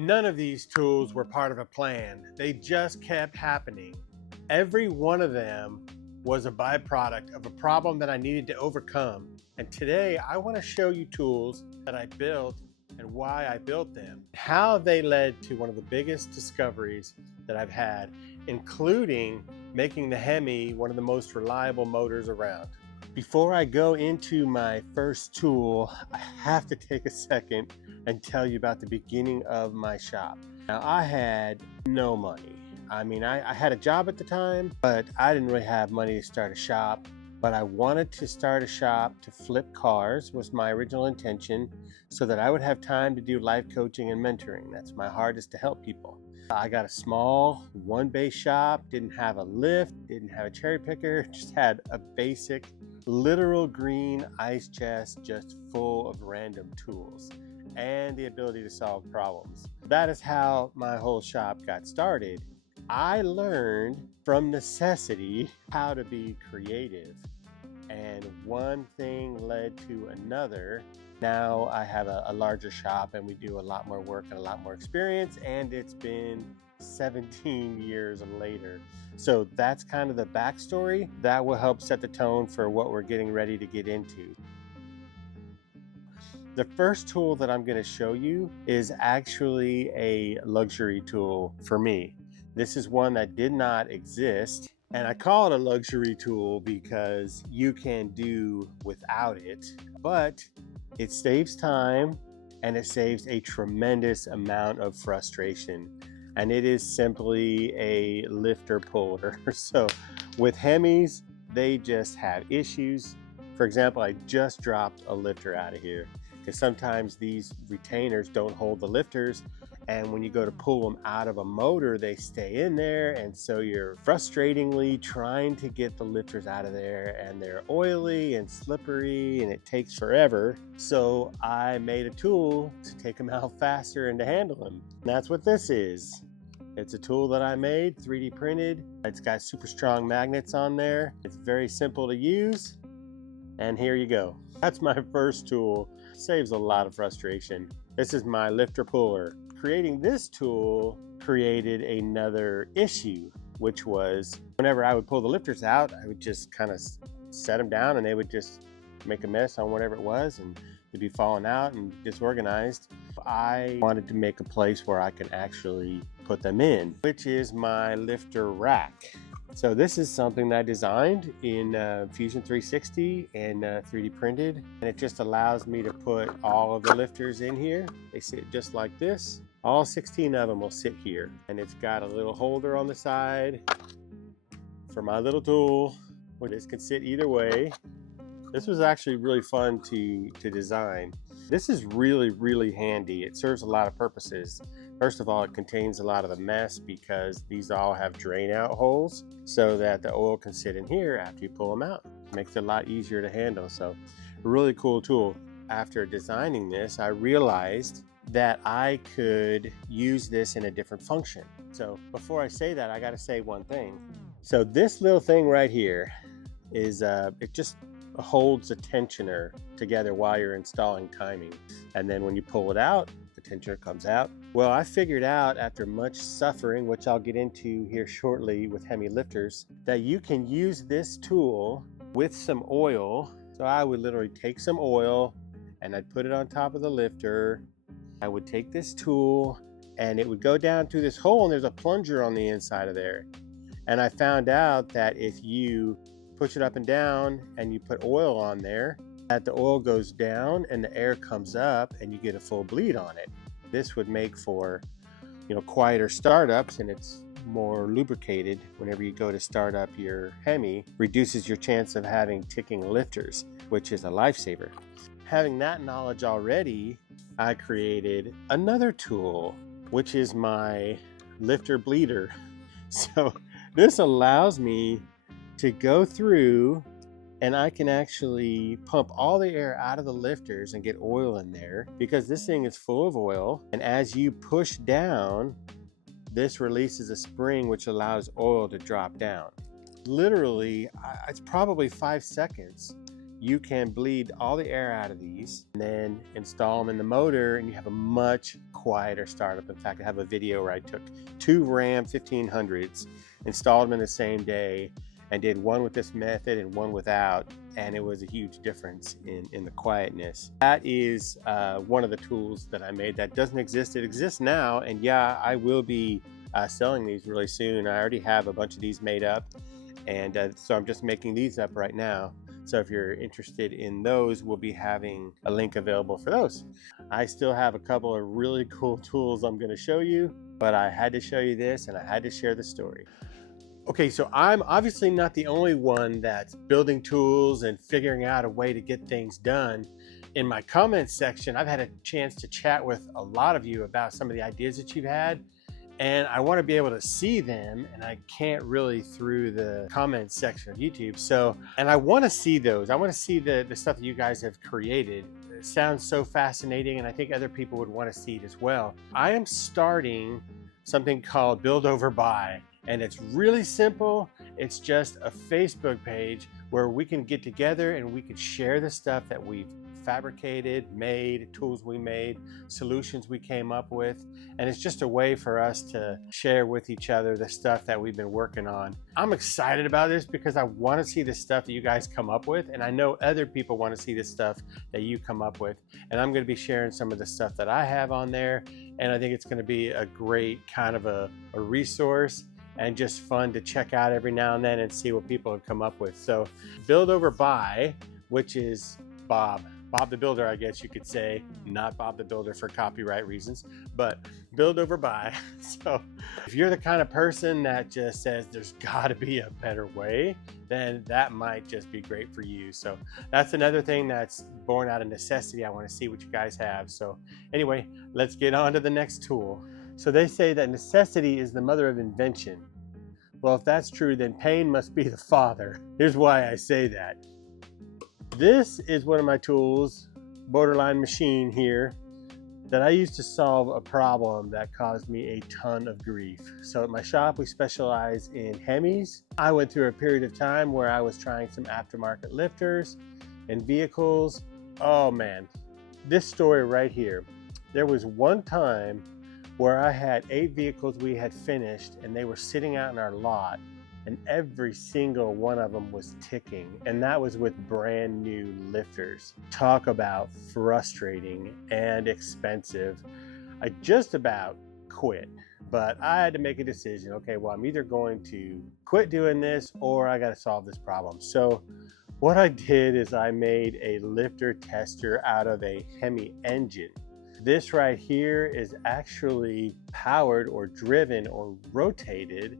None of these tools were part of a plan. They just kept happening. Every one of them was a byproduct of a problem that I needed to overcome. And today I want to show you tools that I built and why I built them, how they led to one of the biggest discoveries that I've had, including making the Hemi one of the most reliable motors around. Before I go into my first tool, I have to take a second and tell you about the beginning of my shop. Now, I had no money. I had a job at the time, but I didn't really have money to start a shop. But I wanted to start a shop to flip cars was my original intention, so that I would have time to do life coaching and mentoring. That's my heart, is to help people. I got a small one-bay shop, didn't have a lift, didn't have a cherry picker, just had a basic literal green ice chest just full of random tools and the ability to solve problems. That is how my whole shop got started. I learned from necessity how to be creative, and one thing led to another. Now I have a larger shop and we do a lot more work and a lot more experience, and it's been 17 years later. So that's kind of the backstory. That will help set the tone for what we're getting ready to get into. The first tool that I'm going to show you is actually a luxury tool for me. This is one that did not exist, and I call it a luxury tool because you can do without it, but it saves time and it saves a tremendous amount of frustration. And it is simply a lifter puller. So with Hemis, they just have issues. For example, I just dropped a lifter out of here because sometimes these retainers don't hold the lifters, and when you go to pull them out of a motor, they stay in there, and so you're frustratingly trying to get the lifters out of there, and they're oily and slippery and it takes forever. So I made a tool to take them out faster and to handle them. And that's what this is. It's a tool that I made, 3D printed. It's got super strong magnets on there. It's very simple to use, and here you go. That's my first tool. Saves a lot of frustration. This is my lifter puller. Creating this tool created another issue, which was whenever I would pull the lifters out, I would just kind of set them down and they would just make a mess on whatever it was, and they'd be falling out and disorganized. I wanted to make a place where I could actually put them in, which is my lifter rack. So this is something that I designed in Fusion 360 and 3D printed, and it just allows me to put all of the lifters in here. They sit just like this. All 16 of them will sit here, and it's got a little holder on the side for my little tool, where this can sit either way. This was actually really fun to design. This is really handy. It serves a lot of purposes. First of all, it contains a lot of the mess because these all have drain out holes so that the oil can sit in here after you pull them out. It makes it a lot easier to handle. So a really cool tool. After designing this, I realized that I could use this in a different function. So before I say that, I got to say one thing. So this little thing right here is it just holds a tensioner together while you're installing timing, and then when you pull it out, the tensioner comes out. Well, I figured out after much suffering, which I'll get into here shortly with Hemi lifters, that you can use this tool with some oil. So I would literally take some oil and I'd put it on top of the lifter. I would take this tool and it would go down through this hole, and there's a plunger on the inside of there. And I found out that if you push it up and down and you put oil on there, that the oil goes down and the air comes up and you get a full bleed on it. This would make for, quieter startups, and it's more lubricated whenever you go to start up your Hemi. Reduces your chance of having ticking lifters, which is a lifesaver. Having that knowledge already, I created another tool, which is my lifter bleeder. So this allows me to go through, and I can actually pump all the air out of the lifters and get oil in there, because this thing is full of oil. And as you push down, this releases a spring which allows oil to drop down. Literally, it's probably 5 seconds you can bleed all the air out of these and then install them in the motor, and you have a much quieter startup. In fact, I have a video where I took 2 Ram 1500s, installed them in the same day, and did one with this method and one without, and it was a huge difference in the quietness. That is one of the tools that I made that doesn't exist. It exists now, and yeah, I will be selling these really soon. I already have a bunch of these made up, and so I'm just making these up right now. So if you're interested in those, we'll be having a link available for those. I still have a couple of really cool tools I'm going to show you, but I had to show you this and I had to share the story. Okay, so I'm obviously not the only one that's building tools and figuring out a way to get things done. In my comments section, I've had a chance to chat with a lot of you about some of the ideas that you've had, and I want to be able to see them, and I can't really through the comments section of YouTube. So, and I want to see those. I want to see the stuff that you guys have created. It sounds so fascinating, and I think other people would want to see it as well. I am starting something called Build Over Buy. And it's really simple. It's just a Facebook page where we can get together and we can share the stuff that we've fabricated, made, tools we made, solutions we came up with. And it's just a way for us to share with each other the stuff that we've been working on. I'm excited about this because I want to see the stuff that you guys come up with. And I know other people want to see the stuff that you come up with. And I'm going to be sharing some of the stuff that I have on there. And I think it's going to be a great kind of a resource, and just fun to check out every now and then and see what people have come up with. So Build Over Buy, which is Bob the Builder, I guess you could say, not Bob the Builder for copyright reasons, but Build Over Buy. So if you're the kind of person that just says there's gotta be a better way, then that might just be great for you. So that's another thing that's born out of necessity. I want to see what you guys have. So anyway, let's get on to the next tool. So they say that necessity is the mother of invention. Well, if that's true, then pain must be the father. Here's why I say that. This is one of my tools, borderline machine here, that I used to solve a problem that caused me a ton of grief. So at my shop, we specialize in Hemis. I went through a period of time where I was trying some aftermarket lifters and vehicles. Oh man, this story right here. There was one time where I had 8 vehicles we had finished, and they were sitting out in our lot, and every single one of them was ticking, and that was with brand new lifters. Talk about frustrating and expensive. I just about quit, but I had to make a decision. Okay, well, I'm either going to quit doing this or I got to solve this problem. So what I did is I made a lifter tester out of a Hemi engine. This right here is actually powered or driven or rotated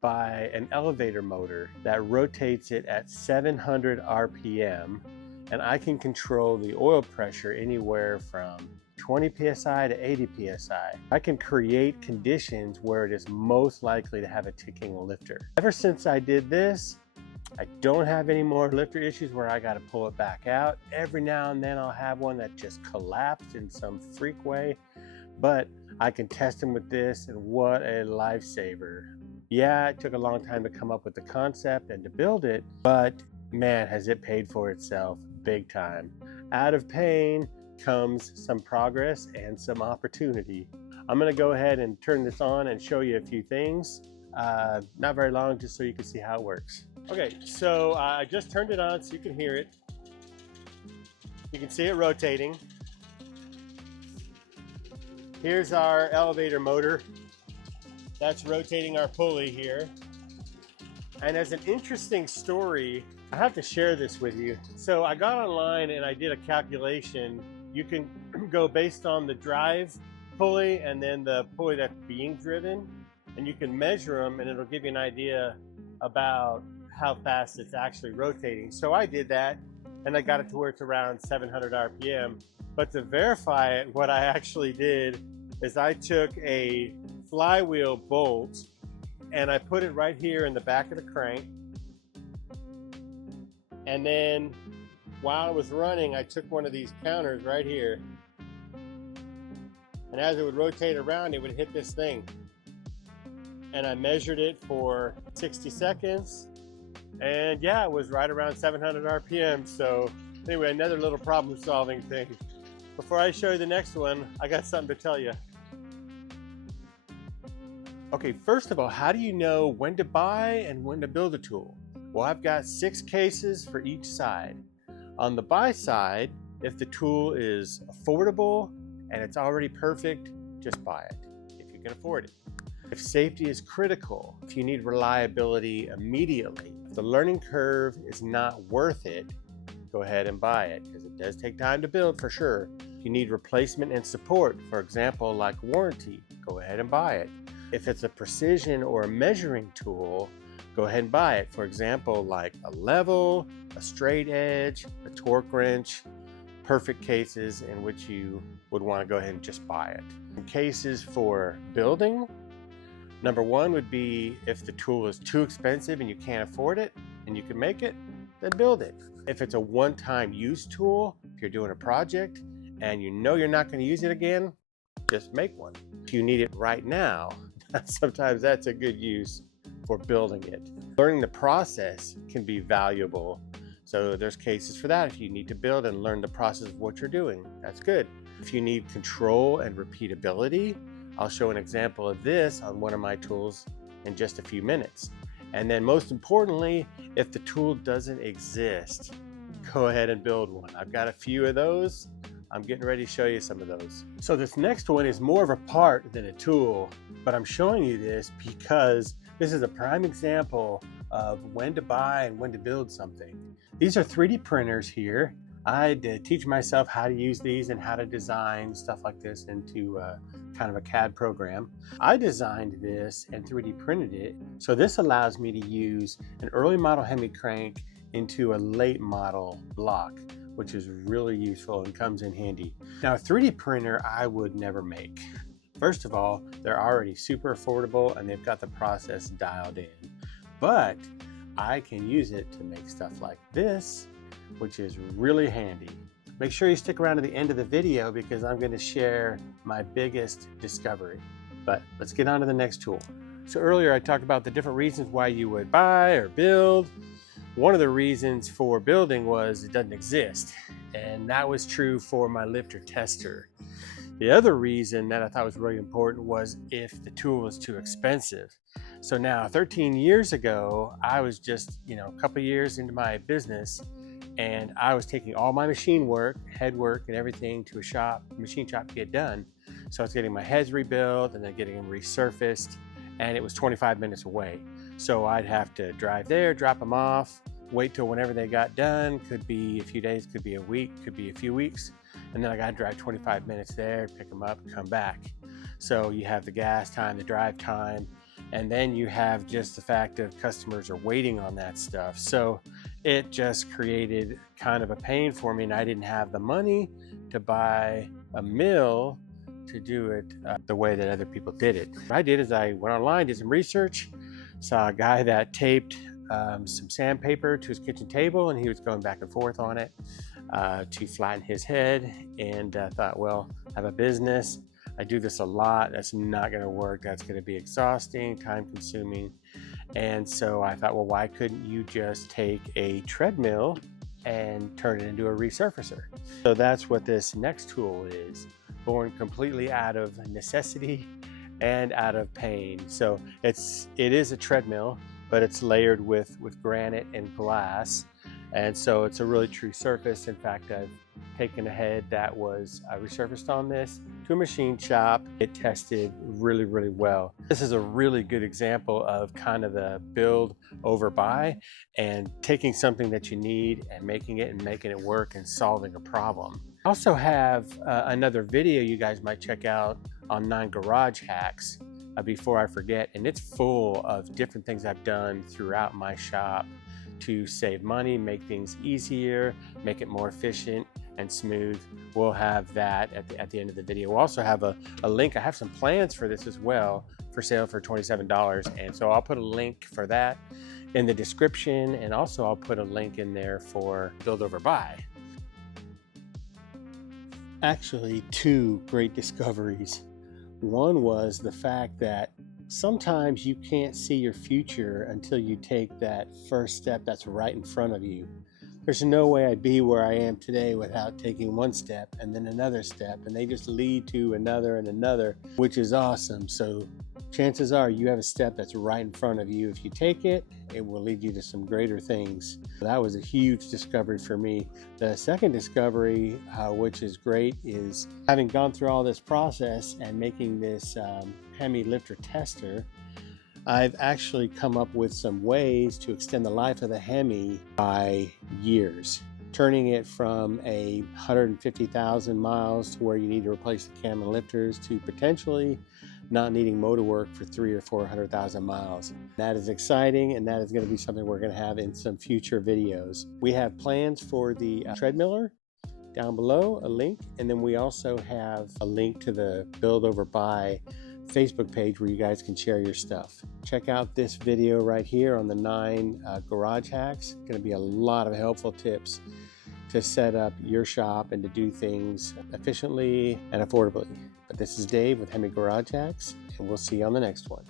by an elevator motor that rotates it at 700 RPM, and I can control the oil pressure anywhere from 20 PSI to 80 PSI. I can create conditions where it is most likely to have a ticking lifter. Ever since I did this, I don't have any more lifter issues where I got to pull it back out. Every now and then I'll have one that just collapsed in some freak way, but I can test them with this, and what a lifesaver. Yeah, it took a long time to come up with the concept and to build it, but man, has it paid for itself big time. Out of pain comes some progress and some opportunity. I'm gonna go ahead and turn this on and show you a few things. Not very long, just so you can see how it works. Okay, so I just turned it on so you can hear it. You can see it rotating. Here's our elevator motor. That's rotating our pulley here. And as an interesting story, I have to share this with you. So I got online and I did a calculation. You can go based on the drive pulley and then the pulley that's being driven, and you can measure them and it'll give you an idea about how fast it's actually rotating. So I did that and I got it to where it's around 700 RPM. But to verify it, what I actually did is I took a flywheel bolt and I put it right here in the back of the crank. And then while I was running, I took one of these counters right here. And as it would rotate around, it would hit this thing. And I measured it for 60 seconds. And yeah, it was right around 700 RPM. So anyway, another little problem solving thing. Before I show you the next one, I got something to tell you. Okay, first of all, how do you know when to buy and when to build a tool? Well, I've got 6 cases for each side. On the buy side, if the tool is affordable and it's already perfect, just buy it if you can afford it. If safety is critical, if you need reliability immediately, if the learning curve is not worth it, go ahead and buy it, because it does take time to build for sure. If you need replacement and support, for example, like warranty, go ahead and buy it. If it's a precision or a measuring tool, go ahead and buy it. For example, like a level, a straight edge, a torque wrench, perfect cases in which you would want to go ahead and just buy it. In cases for building, number one would be if the tool is too expensive and you can't afford it and you can make it, then build it. If it's a one-time use tool, if you're doing a project and you know you're not going to use it again, just make one. If you need it right now, sometimes that's a good use for building it. Learning the process can be valuable. So there's cases for that. If you need to build and learn the process of what you're doing, that's good. If you need control and repeatability, I'll show an example of this on one of my tools in just a few minutes. And then most importantly, if the tool doesn't exist, go ahead and build one. I've got a few of those. I'm getting ready to show you some of those. So this next one is more of a part than a tool, but I'm showing you this because this is a prime example of when to buy and when to build something. These are 3D printers here. I had to teach myself how to use these and how to design stuff like this into kind of a CAD program. I designed this and 3D printed it. So this allows me to use an early model Hemi crank into a late model block, which is really useful and comes in handy. Now, a 3D printer I would never make. First of all, they're already super affordable and they've got the process dialed in. But I can use it to make stuff like this, which is really handy. Make sure you stick around to the end of the video because I'm going to share my biggest discovery. But let's get on to the next tool. So earlier I talked about the different reasons why you would buy or build. One of the reasons for building was it doesn't exist, and that was true for my lifter tester. The other reason that I thought was really important was if the tool was too expensive. So now 13 years ago, I was just, a couple years into my business, and I was taking all my machine work, head work and everything to a machine shop to get done. So I was getting my heads rebuilt and then getting them resurfaced, and it was 25 minutes away. So I'd have to drive there, drop them off, wait till whenever they got done. Could be a few days, could be a week, could be a few weeks. And then I got to drive 25 minutes there, pick them up, come back. So you have the gas time, the drive time, and then you have just the fact that customers are waiting on that stuff. So it just created kind of a pain for me, and I didn't have the money to buy a mill to do it the way that other people did it. What I did is I went online, did some research, saw a guy that taped some sandpaper to his kitchen table, and he was going back and forth on it to flatten his head, and thought, well, I have a business. I do this a lot. That's not going to work. That's going to be exhausting, time consuming. And so I thought, well, why couldn't you just take a treadmill and turn it into a resurfacer? So that's what this next tool is, born completely out of necessity and out of pain. So it is a treadmill, but it's layered with granite and glass. And so it's a really true surface. In fact, I've taken a head that was resurfaced on this to a machine shop. It tested really, really well. This is a really good example of kind of the build over buy and taking something that you need and making it work and solving a problem. I also have another video you guys might check out on 9 garage hacks before I forget, and it's full of different things I've done throughout my shop to save money, make things easier, make it more efficient and smooth. We'll have that at the end of the video. We'll also have a link. I have some plans for this as well for sale for $27, and so I'll put a link for that in the description, and also I'll put a link in there for build over buy. Actually, 2 great discoveries. One was the fact that Sometimes you can't see your future until you take that first step that's right in front of you. There's no way I'd be where I am today without taking one step and then another step, and they just lead to another and another, which is awesome. So chances are you have a step that's right in front of you. If you take it, it will lead you to some greater things. That was a huge discovery for me. The second discovery, which is great, is having gone through all this process and making this Hemi lifter tester, I've actually come up with some ways to extend the life of the Hemi by years, turning it from 150,000 miles to where you need to replace the cam and lifters to potentially not needing motor work for 300,000 or 400,000 miles. That is exciting, and that is going to be something we're going to have in some future videos. We have plans for the Treadmiller. Down below, a link, and then we also have a link to the Build Over Buy Facebook page where you guys can share your stuff. Check out this video right here on the 9 garage hacks. Going to be a lot of helpful tips to set up your shop and to do things efficiently and affordably. But this is Dave with Hemi Garage Hacks, and we'll see you on the next one.